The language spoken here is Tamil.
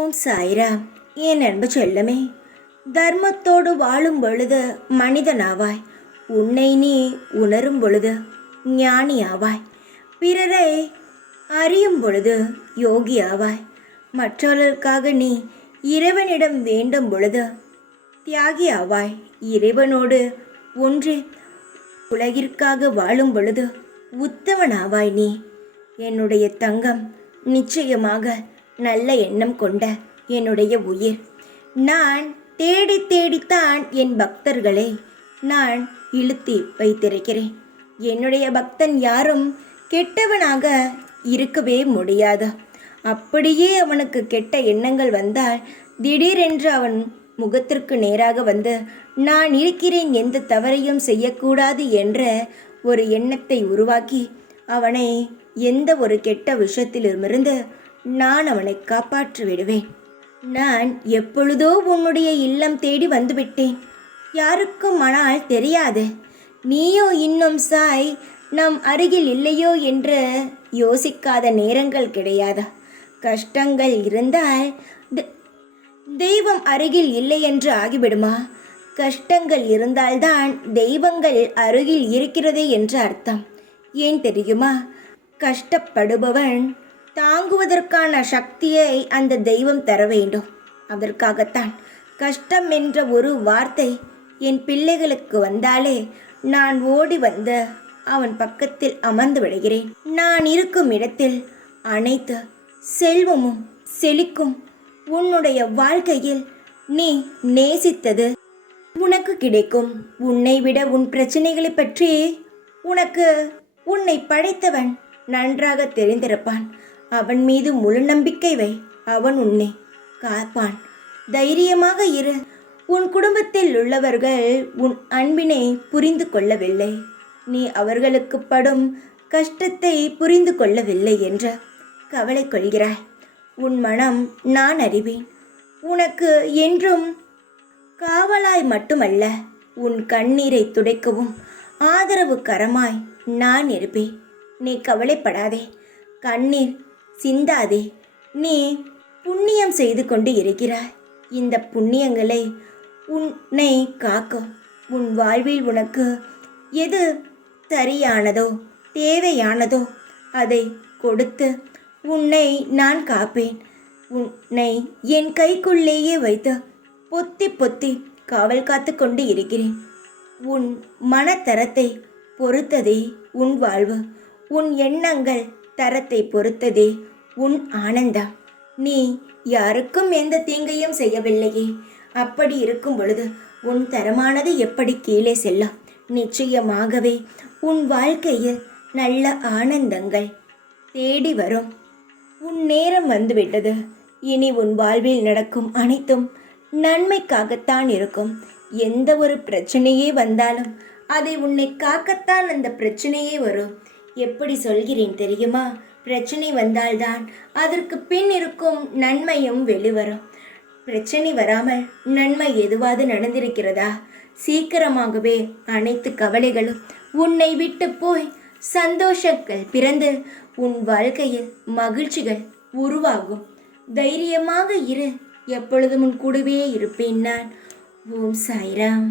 ஓம் சாய்ராம். என் அன்பு செல்லமே, தர்மத்தோடு வாழும் பொழுது மனிதனாவாய். உன்னை நீ உணரும் பொழுது ஞானியாவாய். பிறரை அறியும் பொழுது யோகியாவாய். மற்றவர்களுக்காக நீ இறைவனிடம் வேண்டும் பொழுது தியாகியாவாய். இறைவனோடு ஒன்றி உலகிற்காக வாழும் பொழுது உத்தமனாவாய். நீ என்னுடைய தங்கம், நிச்சயமாக நல்ல எண்ணம் கொண்ட என்னுடைய உயிர். நான் தேடி தேடித்தான் என் பக்தர்களை நான் இழுத்தி வைத்திருக்கிறேன். என்னுடைய பக்தன் யாரும் கெட்டவனாக இருக்கவே முடியாது. அப்படியே அவனுக்கு கெட்ட எண்ணங்கள் வந்தால் திடீரென்று அவன் முகத்திற்கு நேராக வந்து நான் இருக்கிறேன், எந்த தவறையும் செய்யக்கூடாது என்ற ஒரு எண்ணத்தை உருவாக்கி அவனை எந்த ஒரு கெட்ட விஷயத்திலிருந்து நான் அவனை காப்பாற்றி விடுவேன். நான் எப்பொழுதோ உன்னுடைய இல்லம் தேடி வந்துவிட்டேன். யாருக்கும் ஆனால் தெரியாது. நீயோ இன்னும் சாய் நம் அருகில் இல்லையோ என்று யோசிக்காத நேரங்கள் கிடையாது. கஷ்டங்கள் இருந்தால் தெய்வம் அருகில் இல்லை என்று ஆகிவிடுமா? கஷ்டங்கள் இருந்தால்தான் தெய்வங்கள் அருகில் இருக்கிறது என்று அர்த்தம். ஏன் தெரியுமா? கஷ்டப்படுபவன் தாங்குவதற்கான சக்தியை அந்த தெய்வம் தர வேண்டும். அதற்காகத்தான் கஷ்டம் என்ற ஒரு வார்த்தை என் பிள்ளைகளுக்கு வந்தாலே நான் ஓடி வந்து அவன் பக்கத்தில் அமர்ந்து விடுகிறேன். நான் இருக்கும் இடத்தில் அனைத்து செல்வமும் செழிக்கும். உன்னுடைய வாழ்க்கையில் நீ நேசித்தது உனக்கு கிடைக்கும். உன்னை விட உன் பிரச்சனைகளை பற்றி உன்னை படைத்தவன் நன்றாக தெரிந்திருப்பான். அவன் மீது முழு நம்பிக்கை வை. அவன் உன்னை காப்பான். தைரியமாக இரு. உன் குடும்பத்தில் உள்ளவர்கள் உன் அன்பினை புரிந்து கொள்ளவில்லை. நீ அவர்களுக்கு படும் கஷ்டத்தை புரிந்து கொள்ளவில்லை என்று கவலை கொள்கிறாய். உன் மனம் நான் அறிவேன். உனக்கு என்றும் காவலாய் மட்டுமல்ல, உன் கண்ணீரை துடைக்கவும் ஆதரவு கரமாய் நான் இருப்பேன். நீ கவலைப்படாதே, கண்ணீர் சிந்தாதே. நீ புண்ணியம் செய்து கொண்டு இருக்கிறாய். இந்த புண்ணியங்களை உன்னை காக்கும். உன் வாழ்வில் உனக்கு எது சரியானதோ தேவையானதோ அதை கொடுத்து உன்னை நான் காப்பேன். உன்னை என் கைக்குள்ளேயே வைத்து பொத்தி பொத்தி காவல் காத்து கொண்டு இருக்கிறேன். உன் மனத்தரத்தை பொறுத்ததே உன் வாழ்வு. உன் எண்ணங்கள் தரத்தை பொறுத்ததே உன் ஆனந்தம். நீ யாருக்கும் எந்த தீங்கையும் செய்யவில்லையே. அப்படி இருக்கும் பொழுது உன் தரமானது எப்படி கீழே செல்லும்? நிச்சயமாகவே உன் வாழ்க்கையில் நல்ல ஆனந்தங்கள் தேடி வரும். உன் நேரம் வந்துவிட்டது. இனி உன் வாழ்வில் நடக்கும் அனைத்தும் நன்மைக்காகத்தான் இருக்கும். எந்த ஒரு பிரச்சனையே வந்தாலும் அதை உன்னை காக்கத்தான் அந்த பிரச்சனையே வரும். எப்படி சொல்கிறேன் தெரியுமா? பிரச்சனை வந்தால்தான் அதற்கு பின் இருக்கும் நன்மையும் வெளிவரும். பிரச்சனை வராமல் நன்மை எதுவாது நடந்திருக்கிறதா? சீக்கிரமாகவே அனைத்து கவலைகளும் உன்னை விட்டு போய் சந்தோஷங்கள் பிறந்து உன் வாழ்க்கையில் மகிழ்ச்சிகள் உருவாகும். தைரியமாக இரு. எப்பொழுதும் உன் கூடவே இருப்பேன் நான். ஓம் சாய்ராம்.